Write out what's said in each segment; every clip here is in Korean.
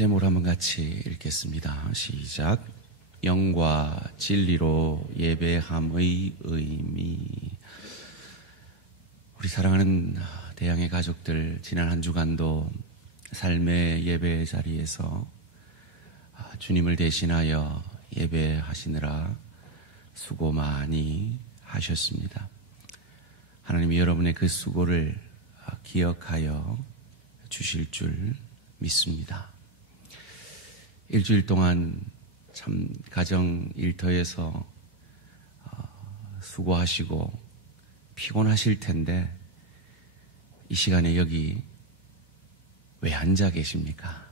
제목을 한번 같이 읽겠습니다. 시작. 영과 진리로 예배함의 의미. 우리 사랑하는 대양의 가족들, 지난 한 주간도 삶의 예배 자리에서 주님을 대신하여 예배하시느라 수고 많이 하셨습니다. 하나님이 여러분의 그 수고를 기억하여 주실 줄 믿습니다. 일주일 동안 참 가정 일터에서 수고하시고 피곤하실 텐데 이 시간에 여기 왜 앉아 계십니까?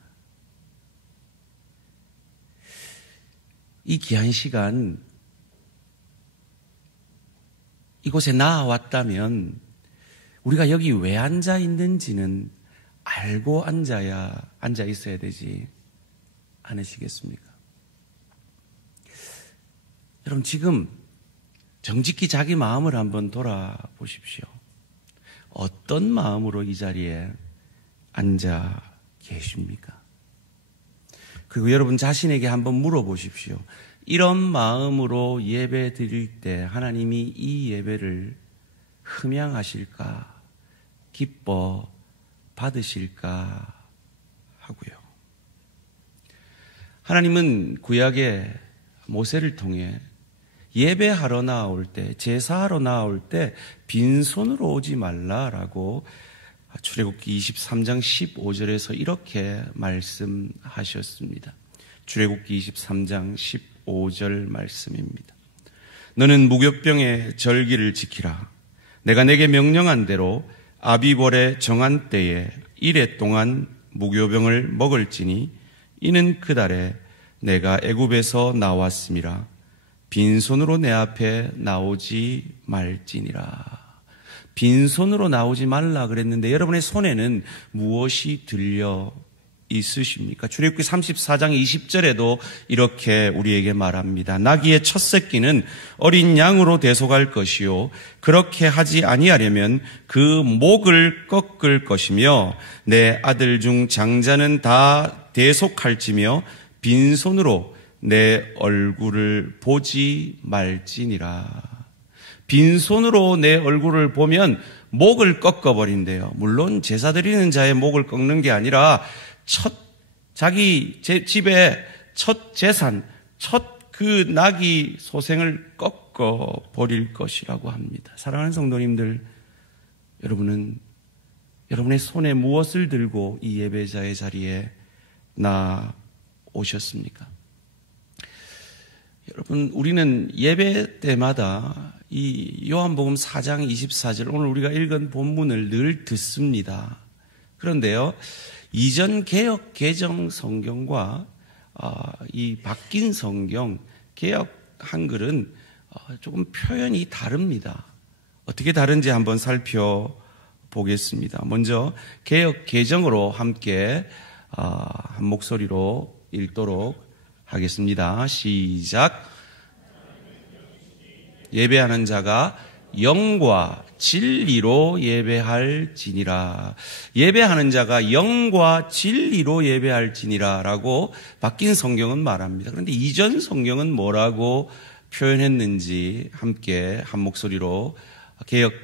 이 귀한 시간 이곳에 나와왔다면 우리가 여기 왜 앉아 있는지는 알고 앉아 있어야 되지 않으시겠습니까? 여러분, 지금 정직히 자기 마음을 한번 돌아보십시오. 어떤 마음으로 이 자리에 앉아 계십니까? 그리고 여러분 자신에게 한번 물어보십시오. 이런 마음으로 예배 드릴 때 하나님이 이 예배를 흠양하실까, 기뻐 받으실까 하고요. 하나님은 구약의 모세를 통해 예배하러 나올 때, 제사하러 나올 때 빈손으로 오지 말라라고 출애굽기 23장 15절에서 이렇게 말씀하셨습니다. 출애굽기 23장 15절 말씀입니다. 너는 무교병의 절기를 지키라. 내가 내게 명령한 대로 아비벌의 정한 때에 이레 동안 무교병을 먹을지니 이는 그달에 내가 애굽에서 나왔음이라. 빈손으로 내 앞에 나오지 말지니라. 빈손으로 나오지 말라 그랬는데 여러분의 손에는 무엇이 들려 있으십니까? 출애굽기 34장 20절에도 이렇게 우리에게 말합니다. 나귀의 첫 새끼는 어린 양으로 대속할 것이요 그렇게 하지 아니하려면 그 목을 꺾을 것이며 내 아들 중 장자는 다 대속할지며 빈손으로 내 얼굴을 보지 말지니라. 빈손으로 내 얼굴을 보면 목을 꺾어버린대요. 물론 제사 드리는 자의 목을 꺾는 게 아니라 자기 집의 첫 재산, 첫 그 나귀 소생을 꺾어버릴 것이라고 합니다. 사랑하는 성도님들, 여러분은 여러분의 손에 무엇을 들고 이 예배자의 자리에 나오셨습니까? 여러분, 우리는 예배 때마다 이 요한복음 4장 24절, 오늘 우리가 읽은 본문을 늘 듣습니다. 그런데요, 이전 개역 개정 성경과 이 바뀐 성경, 개역 한글은 조금 표현이 다릅니다. 어떻게 다른지 한번 살펴보겠습니다. 먼저 개역 개정으로 함께 한 목소리로 읽도록 하겠습니다. 시작. 예배하는 자가 영과 진리로 예배할지니라. 예배하는 자가 영과 진리로 예배할지니라 라고 바뀐 성경은 말합니다. 그런데 이전 성경은 뭐라고 표현했는지 함께 한 목소리로 개역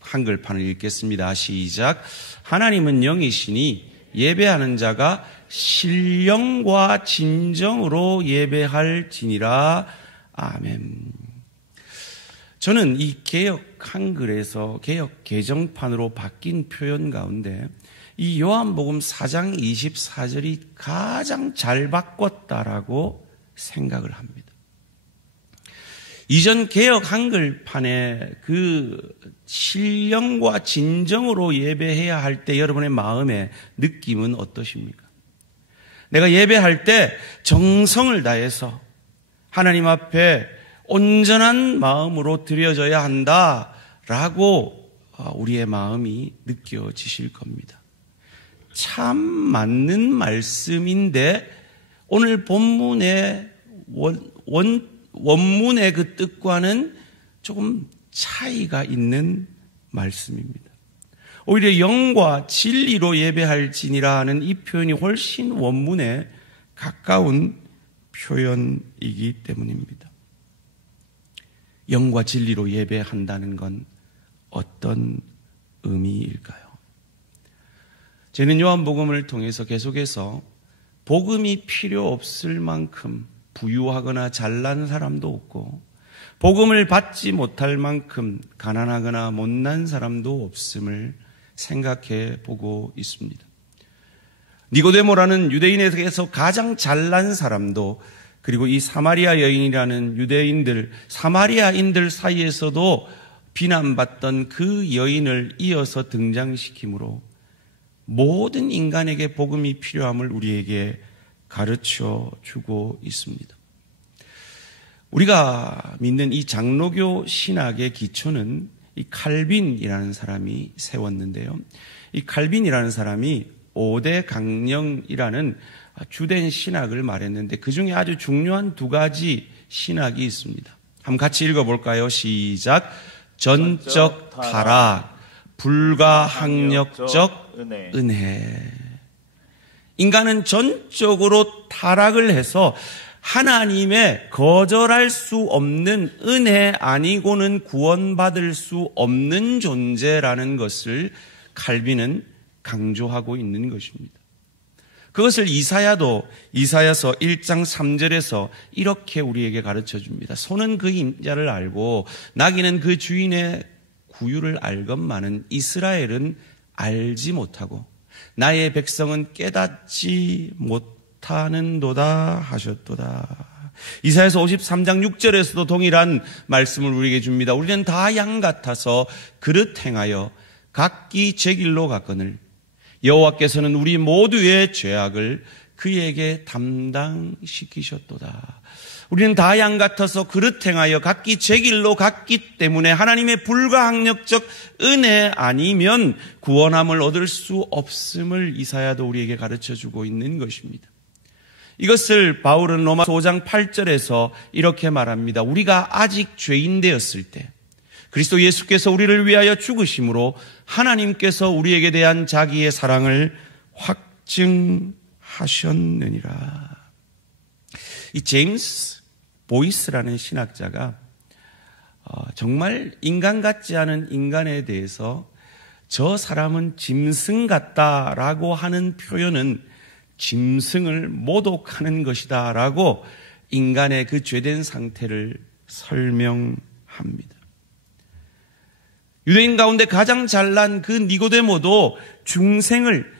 한글판을 읽겠습니다. 시작. 하나님은 영이시니 예배하는 자가 신령과 진정으로 예배할지니라. 아멘. 저는 이 개역 한글에서 개역 개정판으로 바뀐 표현 가운데 이 요한복음 4장 24절이 가장 잘 바꿨다라고 생각을 합니다. 이전 개역 한글판에 그 신령과 진정으로 예배해야 할 때 여러분의 마음의 느낌은 어떠십니까? 내가 예배할 때 정성을 다해서 하나님 앞에 온전한 마음으로 드려져야 한다라고 우리의 마음이 느껴지실 겁니다. 참 맞는 말씀인데 오늘 본문의 원문의 그 뜻과는 조금 차이가 있는 말씀입니다. 오히려 영과 진리로 예배할지니라 하는 이 표현이 훨씬 원문에 가까운 표현이기 때문입니다. 영과 진리로 예배한다는 건 어떤 의미일까요? 저는 요한복음을 통해서 계속해서 복음이 필요 없을 만큼 부유하거나 잘난 사람도 없고 복음을 받지 못할 만큼 가난하거나 못난 사람도 없음을 생각해 보고 있습니다. 니고데모라는 유대인에게서 가장 잘난 사람도, 그리고 이 사마리아 여인이라는 유대인들, 사마리아인들 사이에서도 비난받던 그 여인을 이어서 등장시키므로 모든 인간에게 복음이 필요함을 우리에게 가르쳐 주고 있습니다. 우리가 믿는 이 장로교 신학의 기초는 이 칼빈이라는 사람이 세웠는데요. 이 칼빈이라는 사람이 5대 강령이라는 주된 신학을 말했는데 그 중에 아주 중요한 두 가지 신학이 있습니다. 한번 같이 읽어볼까요? 시작. 전적 타락, 불가항력적 은혜. 인간은 전적으로 타락을 해서 하나님의 거절할 수 없는 은혜 아니고는 구원받을 수 없는 존재라는 것을 칼빈은 강조하고 있는 것입니다. 그것을 이사야도 이사야서 1장 3절에서 이렇게 우리에게 가르쳐 줍니다. 소는 그 임자를 알고 나귀는 그 주인의 구유를 알건만은 이스라엘은 알지 못하고 나의 백성은 깨닫지 못하는도다 하셨도다. 이사야서 53장 6절에서도 동일한 말씀을 우리에게 줍니다. 우리는 다 양 같아서 그릇 행하여 각기 제 길로 갔거늘 여호와께서는 우리 모두의 죄악을 그에게 담당시키셨도다. 우리는 다 양 같아서 그릇 행하여 각기 제 길로 갔기 때문에 하나님의 불가항력적 은혜 아니면 구원함을 얻을 수 없음을 이사야도 우리에게 가르쳐주고 있는 것입니다. 이것을 바울은 로마서 5장 8절에서 이렇게 말합니다. 우리가 아직 죄인 되었을 때 그리스도 예수께서 우리를 위하여 죽으심으로 하나님께서 우리에게 대한 자기의 사랑을 확증하셨느니라. 이 제임스 보이스라는 신학자가 정말 인간 같지 않은 인간에 대해서 저 사람은 짐승 같다라고 하는 표현은 짐승을 모독하는 것이다 라고 인간의 그 죄된 상태를 설명합니다. 유대인 가운데 가장 잘난 그 니고데모도 중생을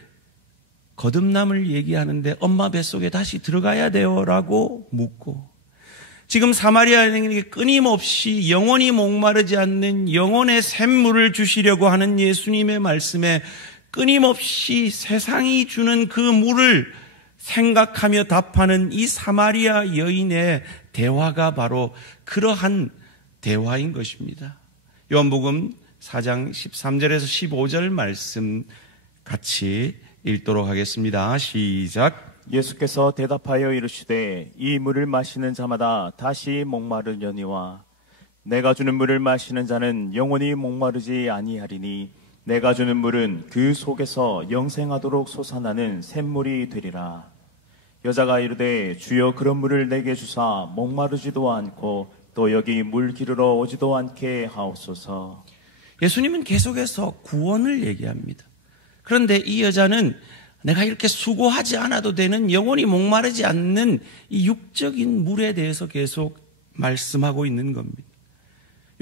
거듭남을 얘기하는데 엄마 뱃속에 다시 들어가야 돼요 라고 묻고, 지금 사마리아인에게 끊임없이 영원히 목마르지 않는 영혼의 샘물을 주시려고 하는 예수님의 말씀에 끊임없이 세상이 주는 그 물을 생각하며 답하는 이 사마리아 여인의 대화가 바로 그러한 대화인 것입니다. 요한복음 4장 13절에서 15절 말씀 같이 읽도록 하겠습니다. 시작. 예수께서 대답하여 이르시되 이 물을 마시는 자마다 다시 목마르려니와 내가 주는 물을 마시는 자는 영원히 목마르지 아니하리니 내가 주는 물은 그 속에서 영생하도록 솟아나는 샘물이 되리라. 여자가 이르되 주여 그런 물을 내게 주사 목마르지도 않고 또 여기 물 기르러 오지도 않게 하옵소서. 예수님은 계속해서 구원을 얘기합니다. 그런데 이 여자는 내가 이렇게 수고하지 않아도 되는 영원히 목마르지 않는 이 육적인 물에 대해서 계속 말씀하고 있는 겁니다.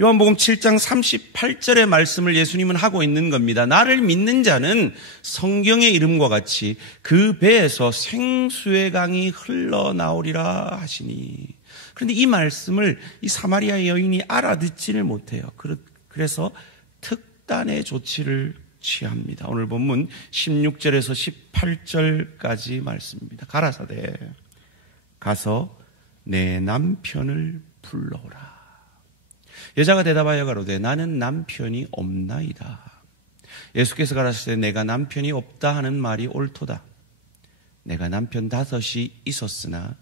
요한복음 7장 38절의 말씀을 예수님은 하고 있는 겁니다. 나를 믿는 자는 성경의 이름과 같이 그 배에서 생수의 강이 흘러나오리라 하시니. 그런데 이 말씀을 이 사마리아 여인이 알아듣지를 못해요. 그래서 특단의 조치를 취합니다. 오늘 본문 16절에서 18절까지 말씀입니다. 가라사대 가서 내 남편을 불러오라. 여자가 대답하여 가로되 나는 남편이 없나이다. 예수께서 가라사대 내가 남편이 없다 하는 말이 옳도다. 내가 남편 5이 있었으나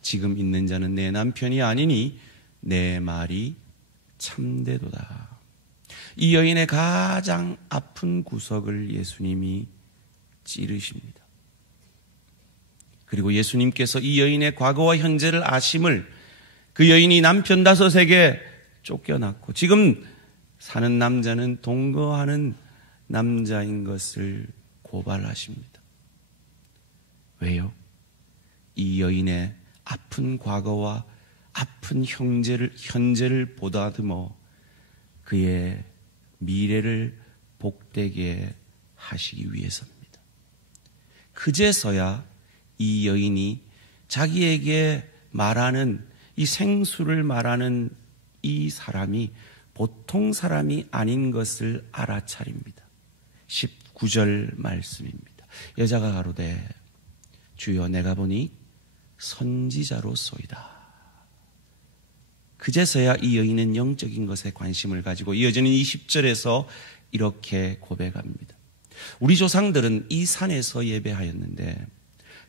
지금 있는 자는 내 남편이 아니니 내 말이 참되도다. 이 여인의 가장 아픈 구석을 예수님이 찌르십니다. 그리고 예수님께서 이 여인의 과거와 현재를 아심을 그 여인이 남편 5에게 쫓겨났고 지금 사는 남자는 동거하는 남자인 것을 고발하십니다. 왜요? 이 여인의 아픈 과거와 아픈 현재를 보다듬어 그의 미래를 복되게 하시기 위해서입니다. 그제서야 이 여인이 자기에게 말하는 이 생수를 말하는 이 사람이 보통 사람이 아닌 것을 알아차립니다. 19절 말씀입니다. 여자가 가로되 주여 내가 보니 선지자로소이다. 그제서야 이 여인은 영적인 것에 관심을 가지고 이어지는 20절에서 이렇게 고백합니다. 우리 조상들은 이 산에서 예배하였는데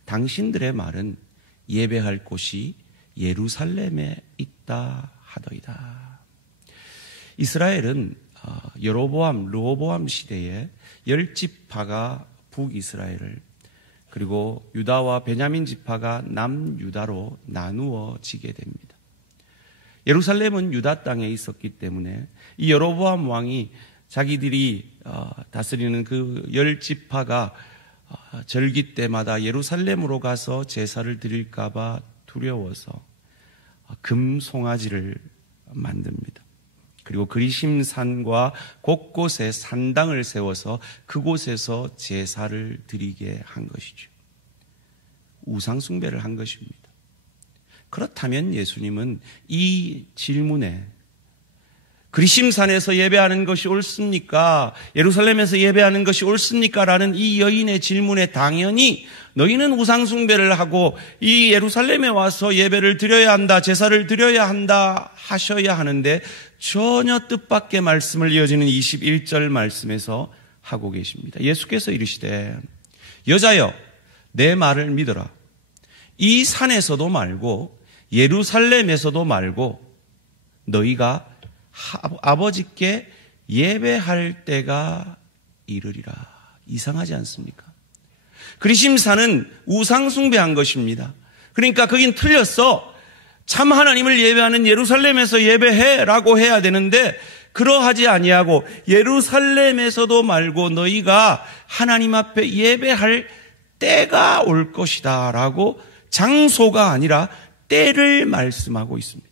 당신들의 말은 예배할 곳이 예루살렘에 있다 하더이다. 이스라엘은 여로보암, 르호보암 시대에 10지파가 북이스라엘을 그리고 유다와 베냐민 지파가 남유다로 나누어지게 됩니다. 예루살렘은 유다 땅에 있었기 때문에 이 여로보암 왕이 자기들이 다스리는 그 10지파가 절기 때마다 예루살렘으로 가서 제사를 드릴까 봐 두려워서 금송아지를 만듭니다. 그리고 그리심산과 곳곳에 산당을 세워서 그곳에서 제사를 드리게 한 것이죠. 우상숭배를 한 것입니다. 그렇다면 예수님은 이 질문에 그리심산에서 예배하는 것이 옳습니까? 예루살렘에서 예배하는 것이 옳습니까? 라는 이 여인의 질문에 당연히 너희는 우상숭배를 하고 이 예루살렘에 와서 예배를 드려야 한다, 제사를 드려야 한다 하셔야 하는데 전혀 뜻밖의 말씀을 이어지는 21절 말씀에서 하고 계십니다. 예수께서 이르시되 여자여 내 말을 믿어라. 이 산에서도 말고 예루살렘에서도 말고 너희가 아버지께 예배할 때가 이르리라. 이상하지 않습니까? 그리심산은 우상숭배한 것입니다. 그러니까 거긴 틀렸어. 참 하나님을 예배하는 예루살렘에서 예배해라고 해야 되는데 그러하지 아니하고 예루살렘에서도 말고 너희가 하나님 앞에 예배할 때가 올 것이다 라고 장소가 아니라 때를 말씀하고 있습니다.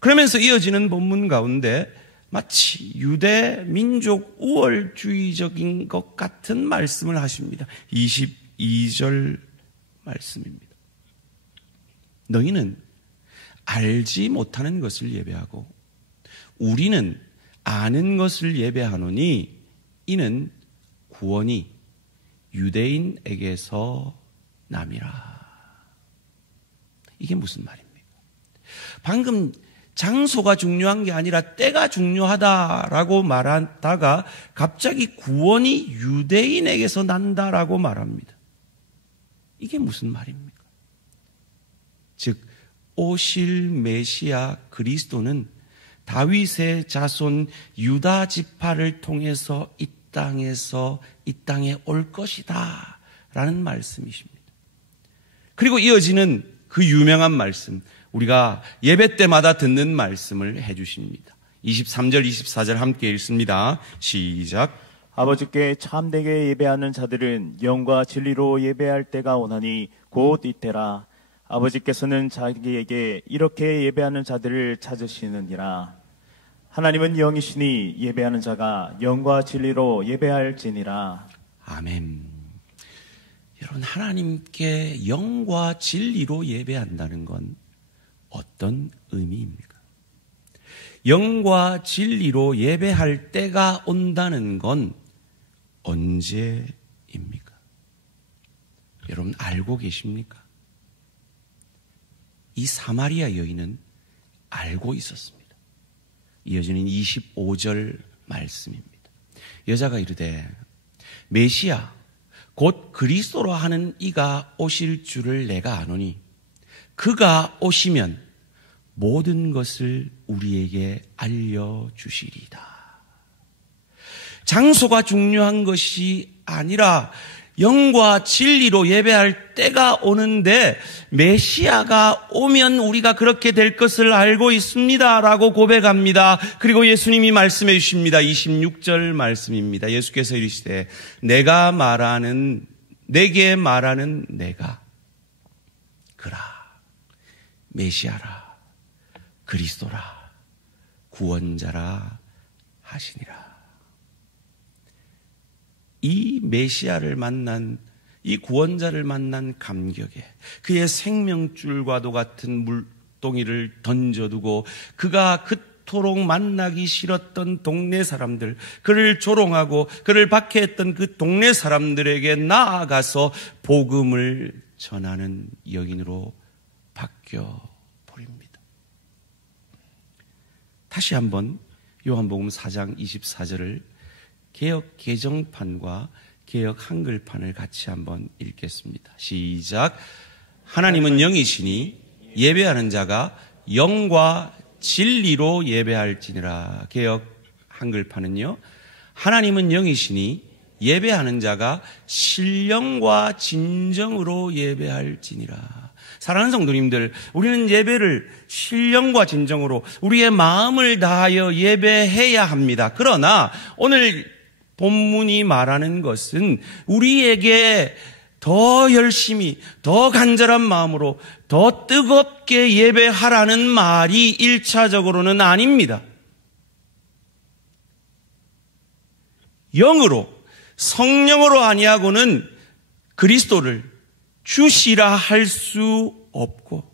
그러면서 이어지는 본문 가운데 마치 유대 민족 우월주의적인 것 같은 말씀을 하십니다. 22절 말씀입니다. 너희는 알지 못하는 것을 예배하고 우리는 아는 것을 예배하노니 이는 구원이 유대인에게서 남이라. 이게 무슨 말입니까? 방금 장소가 중요한 게 아니라 때가 중요하다라고 말하다가 갑자기 구원이 유대인에게서 난다라고 말합니다. 이게 무슨 말입니까? 즉 오실 메시아 그리스도는 다윗의 자손 유다 지파를 통해서 이 땅에 올 것이다 라는 말씀이십니다. 그리고 이어지는 그 유명한 말씀, 우리가 예배 때마다 듣는 말씀을 해주십니다. 23절 24절 함께 읽습니다. 시작. 아버지께 참되게 예배하는 자들은 영과 진리로 예배할 때가 오나니 곧 이때라. 아버지께서는 자기에게 이렇게 예배하는 자들을 찾으시느니라. 하나님은 영이시니 예배하는 자가 영과 진리로 예배할지니라. 아멘. 여러분, 하나님께 영과 진리로 예배한다는 건 어떤 의미입니까? 영과 진리로 예배할 때가 온다는 건 언제입니까? 여러분 알고 계십니까? 이 사마리아 여인은 알고 있었습니다. 이어지는 25절 말씀입니다. 여자가 이르되 메시아 곧 그리스도로 하는 이가 오실 줄을 내가 아노니 그가 오시면 모든 것을 우리에게 알려주시리이다. 장소가 중요한 것이 아니라 영과 진리로 예배할 때가 오는데 메시아가 오면 우리가 그렇게 될 것을 알고 있습니다 라고 고백합니다. 그리고 예수님이 말씀해 주십니다. 26절 말씀입니다. 예수께서 이르시되 내게 말하는 내가 그라, 메시아라, 그리스도라, 구원자라 하시니라. 이 메시아를 만난, 이 구원자를 만난 감격에 그의 생명줄과도 같은 물동이를 던져두고 그가 그토록 만나기 싫었던 동네 사람들, 그를 조롱하고 그를 박해했던 그 동네 사람들에게 나아가서 복음을 전하는 여인으로 바뀌어 버립니다. 다시 한번 요한복음 4장 24절을 개역 개정판과 개역 한글판을 같이 한번 읽겠습니다. 시작. 하나님은 영이시니 예배하는 자가 영과 진리로 예배할지니라. 개역 한글판은요. 하나님은 영이시니 예배하는 자가 신령과 진정으로 예배할지니라. 사랑하는 성도님들, 우리는 예배를 신령과 진정으로 우리의 마음을 다하여 예배해야 합니다. 그러나 오늘 본문이 말하는 것은 우리에게 더 열심히, 더 간절한 마음으로, 더 뜨겁게 예배하라는 말이 1차적으로는 아닙니다. 영으로, 성령으로 아니하고는 그리스도를 주시라 할 수 없고,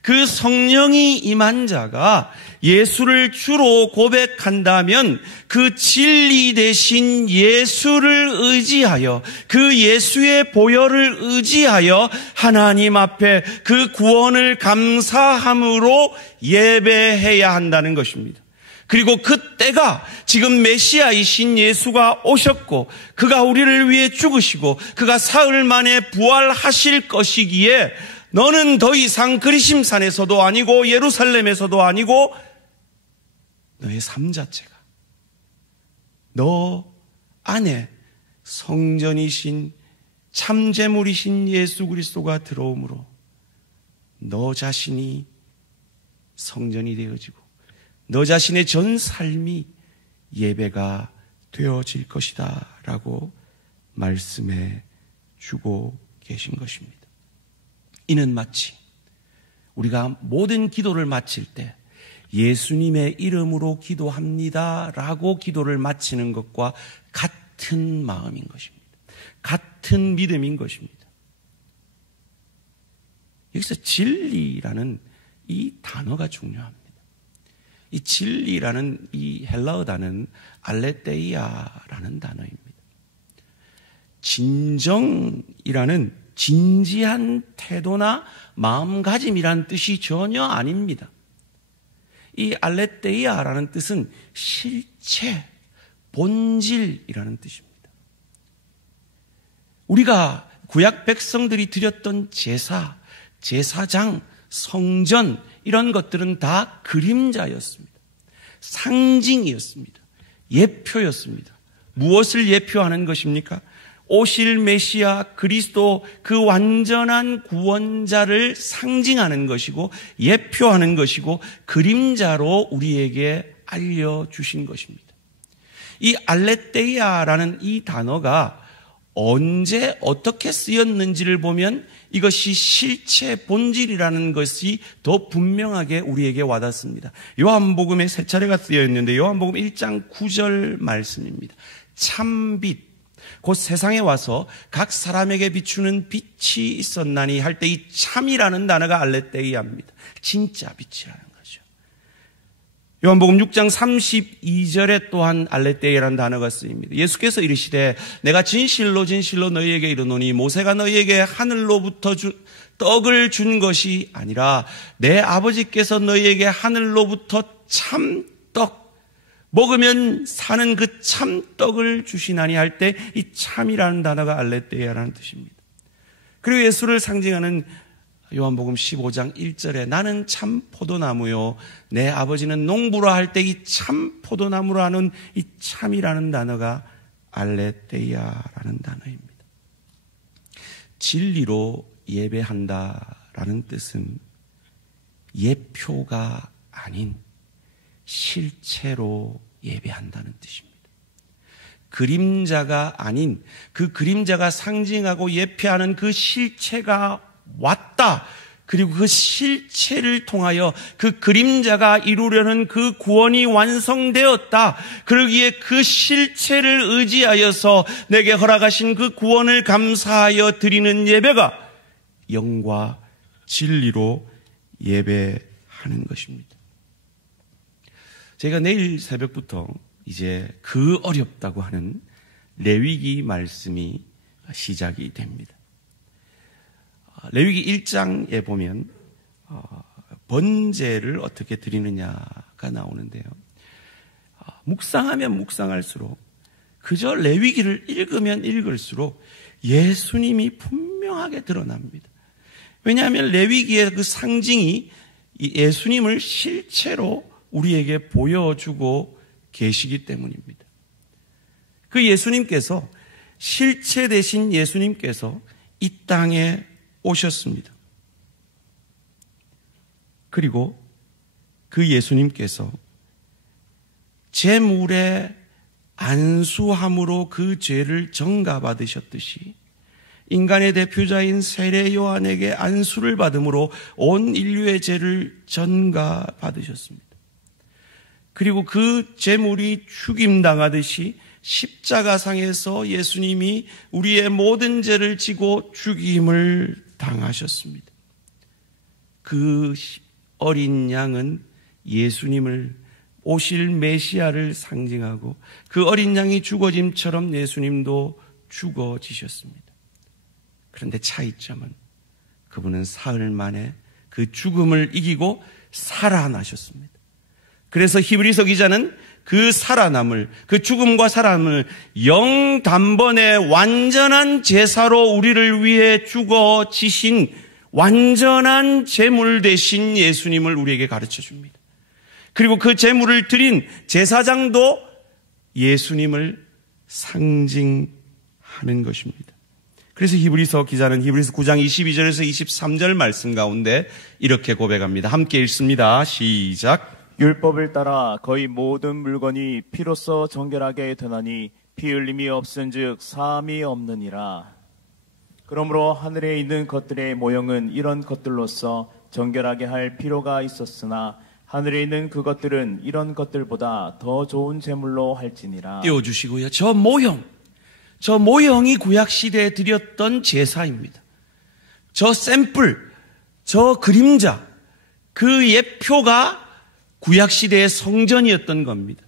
그 성령이 임한 자가 예수를 주로 고백한다면 그 진리 대신 예수를 의지하여, 그 예수의 보혈을 의지하여 하나님 앞에 그 구원을 감사함으로 예배해야 한다는 것입니다. 그리고 그때가 지금 메시아이신 예수가 오셨고 그가 우리를 위해 죽으시고 그가 사흘 만에 부활하실 것이기에 너는 더 이상 그리심산에서도 아니고 예루살렘에서도 아니고 너의 삶 자체가 너 안에 성전이신 참제물이신 예수 그리스도가 들어오므로 너 자신이 성전이 되어지고 너 자신의 전 삶이 예배가 되어질 것이다 라고 말씀해 주고 계신 것입니다. 이는 마치 우리가 모든 기도를 마칠 때 예수님의 이름으로 기도합니다 라고 기도를 마치는 것과 같은 마음인 것입니다. 같은 믿음인 것입니다. 여기서 진리라는 이 단어가 중요합니다. 이 진리라는 이 헬라어 단어는 알레테이아라는 단어입니다. 진정이라는 진지한 태도나 마음가짐이란 뜻이 전혀 아닙니다. 이 알레테이아라는 뜻은 실체, 본질이라는 뜻입니다. 우리가 구약 백성들이 드렸던 제사, 제사장, 성전 이런 것들은 다 그림자였습니다. 상징이었습니다. 예표였습니다. 무엇을 예표하는 것입니까? 오실 메시아 그리스도 그 완전한 구원자를 상징하는 것이고 예표하는 것이고 그림자로 우리에게 알려주신 것입니다. 이 알레테이아라는 이 단어가 언제 어떻게 쓰였는지를 보면 이것이 실체 본질이라는 것이 더 분명하게 우리에게 와닿습니다. 요한복음에 세 차례가 쓰여 있는데 요한복음 1장 9절 말씀입니다. 참빛 곧 세상에 와서 각 사람에게 비추는 빛이 있었나니 할 때 이 참이라는 단어가 알레테이아입니다. 진짜 빛이라는 거죠. 요한복음 6장 32절에 또한 알레테이아라는 단어가 쓰입니다. 예수께서 이르시되 내가 진실로 진실로 너희에게 이르노니 모세가 너희에게 하늘로부터 떡을 준 것이 아니라 내 아버지께서 너희에게 하늘로부터 참떡 먹으면 사는 그 참떡을 주시나니 할 때 이 참이라는 단어가 알레테이아라는 뜻입니다. 그리고 예수를 상징하는 요한복음 15장 1절에 나는 참 포도나무요 내 아버지는 농부라 할 때 이 참 포도나무라는 이 참이라는 단어가 알레테이아라는 단어입니다. 진리로 예배한다라는 뜻은 예표가 아닌 실체로 예배한다는 뜻입니다. 그림자가 아닌 그 그림자가 상징하고 예표하는 그 실체가 왔다. 그리고 그 실체를 통하여 그 그림자가 이루려는 그 구원이 완성되었다. 그러기에 그 실체를 의지하여서 내게 허락하신 그 구원을 감사하여 드리는 예배가 영과 진리로 예배하는 것입니다. 제가 내일 새벽부터 이제 그 어렵다고 하는 레위기 말씀이 시작이 됩니다. 레위기 1장에 보면 번제를 어떻게 드리느냐가 나오는데요. 묵상하면 묵상할수록 그저 레위기를 읽으면 읽을수록 예수님이 분명하게 드러납니다. 왜냐하면 레위기의 그 상징이 예수님을 실체로 우리에게 보여주고 계시기 때문입니다. 그 예수님께서 실체 되신 예수님께서 이 땅에 오셨습니다. 그리고 그 예수님께서 제물의 안수함으로 그 죄를 전가받으셨듯이 인간의 대표자인 세례 요한에게 안수를 받음으로 온 인류의 죄를 전가받으셨습니다. 그리고 그 제물이 죽임당하듯이 십자가상에서 예수님이 우리의 모든 죄를 지고 죽임을 당하셨습니다. 그 어린 양은 예수님을 오실 메시아를 상징하고 그 어린 양이 죽어짐처럼 예수님도 죽어지셨습니다. 그런데 차이점은 그분은 사흘 만에 그 죽음을 이기고 살아나셨습니다. 그래서 히브리서 기자는 그 살아남을, 그 죽음과 살아남을 영단번에 완전한 제사로 우리를 위해 죽어지신 완전한 제물 되신 예수님을 우리에게 가르쳐 줍니다. 그리고 그 제물을 드린 제사장도 예수님을 상징하는 것입니다. 그래서 히브리서 기자는 히브리서 9장 22절에서 23절 말씀 가운데 이렇게 고백합니다. 함께 읽습니다. 시작. 율법을 따라 거의 모든 물건이 피로써 정결하게 되나니 피 흘림이 없은즉 사함이 없느니라. 그러므로 하늘에 있는 것들의 모형은 이런 것들로서 정결하게 할 필요가 있었으나 하늘에 있는 그것들은 이런 것들보다 더 좋은 제물로 할지니라. 띄워주시고요. 저 모형이 구약시대에 드렸던 제사입니다. 저 샘플, 저 그림자, 그 예표가 구약시대의 성전이었던 겁니다.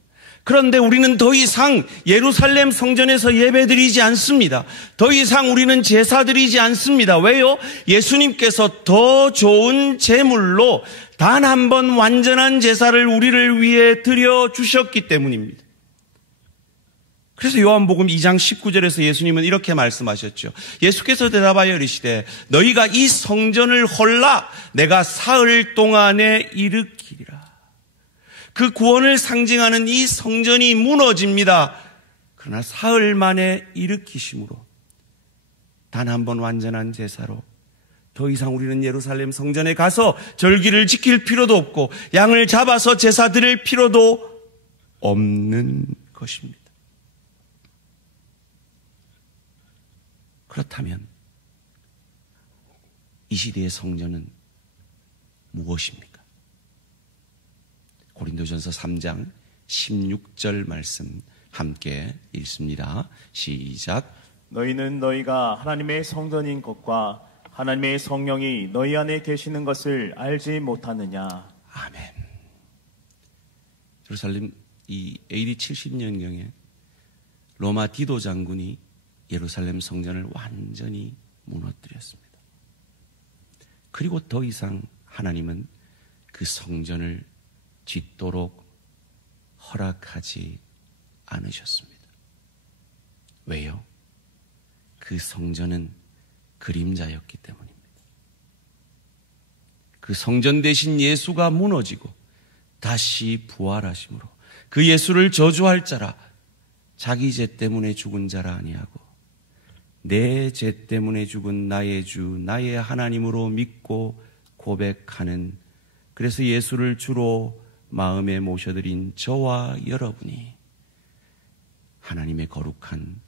그런데 우리는 더 이상 예루살렘 성전에서 예배드리지 않습니다. 더 이상 우리는 제사 드리지 않습니다. 왜요? 예수님께서 더 좋은 제물로 단 한 번 완전한 제사를 우리를 위해 드려주셨기 때문입니다. 그래서 요한복음 2장 19절에서 예수님은 이렇게 말씀하셨죠. 예수께서 대답하여 이르시되 너희가 이 성전을 헐라 내가 사흘 동안에 일으키리라. 그 구원을 상징하는 이 성전이 무너집니다. 그러나 사흘 만에 일으키심으로 단 한 번 완전한 제사로 더 이상 우리는 예루살렘 성전에 가서 절기를 지킬 필요도 없고 양을 잡아서 제사 드릴 필요도 없는 것입니다. 그렇다면 이 시대의 성전은 무엇입니까? 고린도전서 3장 16절 말씀 함께 읽습니다. 시작. 너희는 너희가 하나님의 성전인 것과 하나님의 성령이 너희 안에 계시는 것을 알지 못하느냐. 아멘. 예루살렘 이 AD 70년경에 로마 디도 장군이 예루살렘 성전을 완전히 무너뜨렸습니다. 그리고 더 이상 하나님은 그 성전을 짓도록 허락하지 않으셨습니다. 왜요? 그 성전은 그림자였기 때문입니다. 그 성전 되신 예수가 무너지고 다시 부활하심으로 그 예수를 저주할 자라 자기 죄 때문에 죽은 자라 아니하고 내 죄 때문에 죽은 나의 주 나의 하나님으로 믿고 고백하는, 그래서 예수를 주로 마음에 모셔드린 저와 여러분이 하나님의 거룩한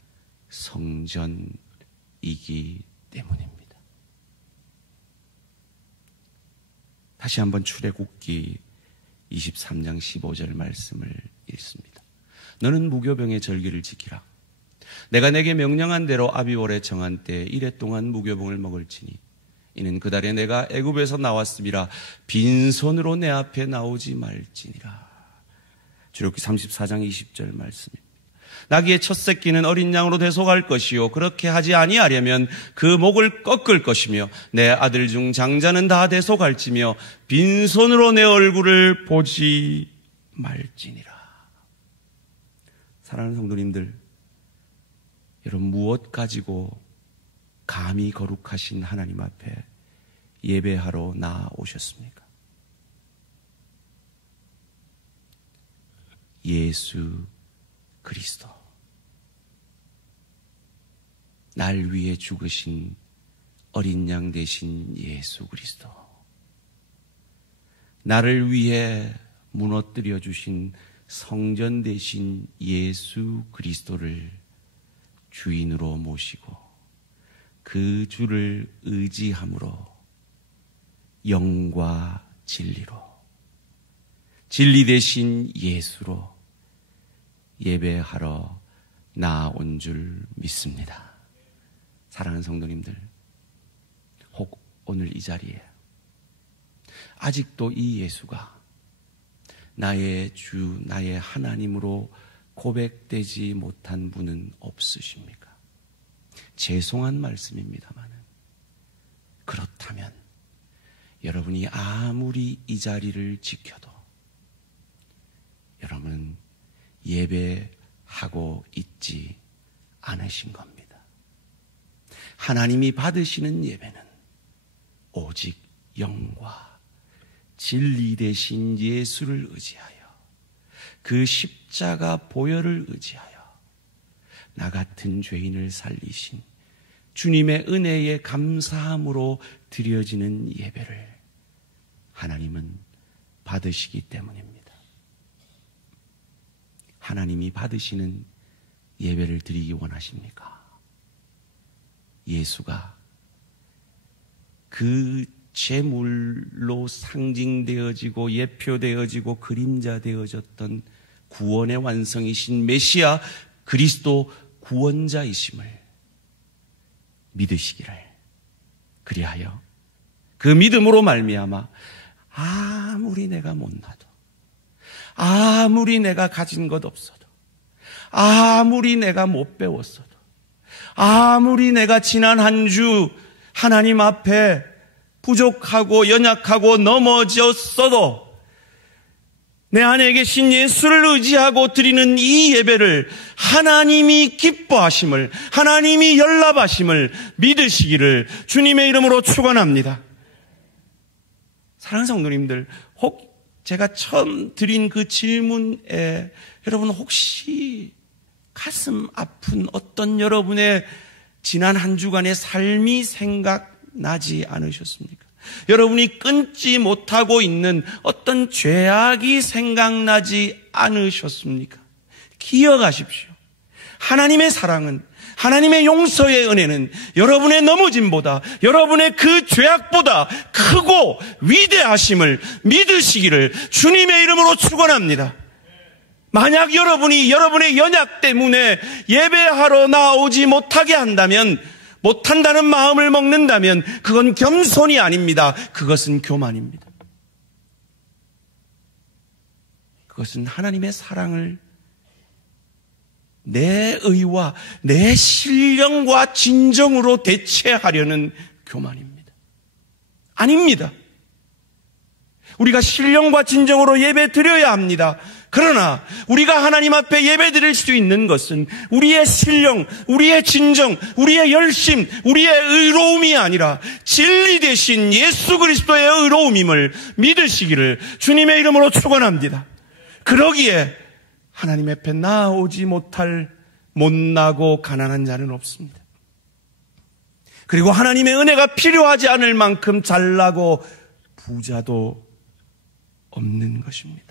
성전이기 때문입니다. 다시 한번 출애굽기 23장 15절 말씀을 읽습니다. 너는 무교병의 절기를 지키라. 내가 내게 명령한 대로 아비월에 정한 때 이레 동안 무교병을 먹을지니 이는 그달에 내가 애굽에서 나왔음이라 빈손으로 내 앞에 나오지 말지니라. 출애굽기 34장 20절 말씀입니다. 나귀의 첫 새끼는 어린 양으로 대속할 것이요 그렇게 하지 아니하려면 그 목을 꺾을 것이며 내 아들 중 장자는 다 대속할지며 빈손으로 내 얼굴을 보지 말지니라. 사랑하는 성도님들, 여러분 무엇 가지고 감히 거룩하신 하나님 앞에 예배하러 나오셨습니까? 예수 그리스도, 날 위해 죽으신 어린 양 되신 예수 그리스도, 나를 위해 무너뜨려 주신 성전 되신 예수 그리스도를 주인으로 모시고 그 주를 의지함으로 영과 진리로, 진리 되신 예수로 예배하러 나온 줄 믿습니다. 사랑하는 성도님들, 혹 오늘 이 자리에 아직도 이 예수가 나의 주, 나의 하나님으로 고백되지 못한 분은 없으십니까? 죄송한 말씀입니다만 그렇다면 여러분이 아무리 이 자리를 지켜도 여러분은 예배하고 있지 않으신 겁니다. 하나님이 받으시는 예배는 오직 영과 진리 되신 예수를 의지하여 그 십자가 보혈을 의지하여 나 같은 죄인을 살리신 주님의 은혜에 감사함으로 드려지는 예배를 하나님은 받으시기 때문입니다. 하나님이 받으시는 예배를 드리기 원하십니까? 예수가 그 제물로 상징되어지고 예표되어지고 그림자되어졌던 구원의 완성이신 메시아 그리스도 구원자이심을 믿으시기를, 그리하여 그 믿음으로 말미암아 아무리 내가 못나도, 아무리 내가 가진 것 없어도, 아무리 내가 못 배웠어도, 아무리 내가 지난 한 주 하나님 앞에 부족하고 연약하고 넘어졌어도 내 안에 계신 예수를 의지하고 드리는 이 예배를 하나님이 기뻐하심을, 하나님이 연락하심을 믿으시기를 주님의 이름으로 축원합니다. 사랑하는 성도님들, 혹 제가 처음 드린 그 질문에 여러분 혹시 가슴 아픈 어떤 여러분의 지난 한 주간의 삶이 생각나지 않으셨습니까? 여러분이 끊지 못하고 있는 어떤 죄악이 생각나지 않으셨습니까? 기억하십시오. 하나님의 사랑은, 하나님의 용서의 은혜는 여러분의 넘어짐보다, 여러분의 그 죄악보다 크고 위대하심을 믿으시기를 주님의 이름으로 축원합니다. 만약 여러분이 여러분의 연약 때문에 예배하러 나오지 못하게 한다면, 못한다는 마음을 먹는다면 그건 겸손이 아닙니다. 그것은 교만입니다. 그것은 하나님의 사랑을 내 의와 내 신령과 진정으로 대체하려는 교만입니다. 아닙니다. 우리가 신령과 진정으로 예배 드려야 합니다. 그러나 우리가 하나님 앞에 예배드릴 수 있는 것은 우리의 신령, 우리의 진정, 우리의 열심, 우리의 의로움이 아니라 진리 대신 예수 그리스도의 의로움임을 믿으시기를 주님의 이름으로 축원합니다. 그러기에 하나님 앞에 나아오지 못할 못나고 가난한 자는 없습니다. 그리고 하나님의 은혜가 필요하지 않을 만큼 잘나고 부자도 없는 것입니다.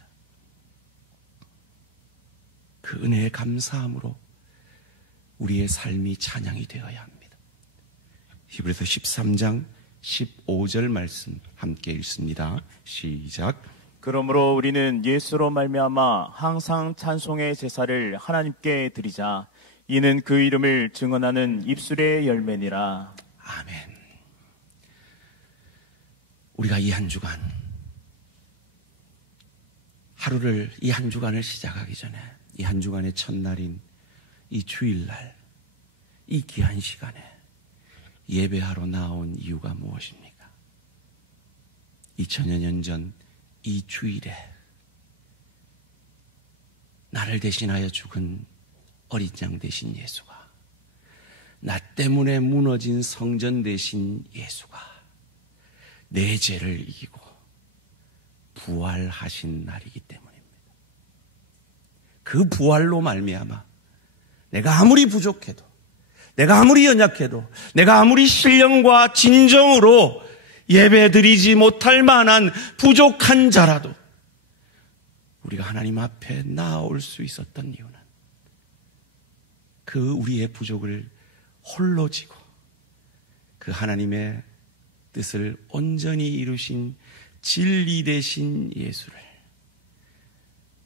그 은혜에 감사함으로 우리의 삶이 찬양이 되어야 합니다. 히브리서 13장 15절 말씀 함께 읽습니다. 시작. 그러므로 우리는 예수로 말미암아 항상 찬송의 제사를 하나님께 드리자. 이는 그 이름을 증언하는 입술의 열매니라. 아멘. 우리가 이 한 주간 하루를, 이 한 주간을 시작하기 전에 이 한 주간의 첫날인 이 주일날, 이 귀한 시간에 예배하러 나온 이유가 무엇입니까? 2000여 년 전 이 주일에 나를 대신하여 죽은 어린 양 대신 예수가, 나 때문에 무너진 성전 대신 예수가 내 죄를 이기고 부활하신 날이기 때문입니다. 그 부활로 말미암아 내가 아무리 부족해도, 내가 아무리 연약해도, 내가 아무리 신령과 진정으로 예배드리지 못할 만한 부족한 자라도 우리가 하나님 앞에 나아올 수 있었던 이유는 그 우리의 부족을 홀로 지고 그 하나님의 뜻을 온전히 이루신 진리 되신 예수를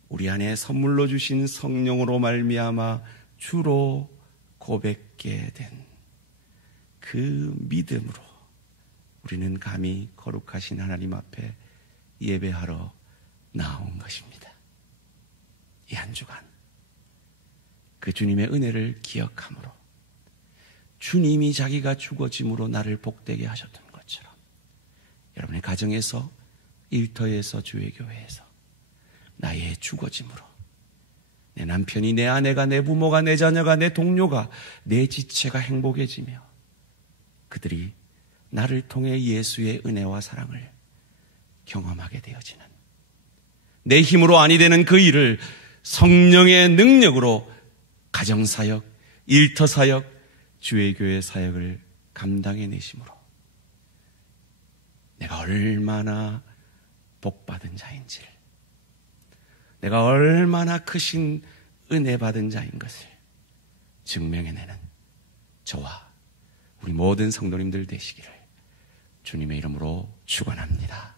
우리 안에 선물로 주신 성령으로 말미암아 주로 고백게 된 그 믿음으로 우리는 감히 거룩하신 하나님 앞에 예배하러 나온 것입니다. 이 한 주간 그 주님의 은혜를 기억함으로 주님이 자기가 죽어짐으로 나를 복되게 하셨던 것처럼 여러분의 가정에서, 일터에서, 주의교회에서 나의 죽어짐으로 내 남편이, 내 아내가, 내 부모가, 내 자녀가, 내 동료가, 내 지체가 행복해지며 그들이 나를 통해 예수의 은혜와 사랑을 경험하게 되어지는, 내 힘으로 아니 되는 그 일을 성령의 능력으로 가정사역, 일터사역, 주의교회 사역을 감당해내심으로 내가 얼마나 복받은 자인지를, 내가 얼마나 크신 은혜 받은 자인 것을 증명해내는 저와 우리 모든 성도님들 되시기를 주님의 이름으로 축원합니다.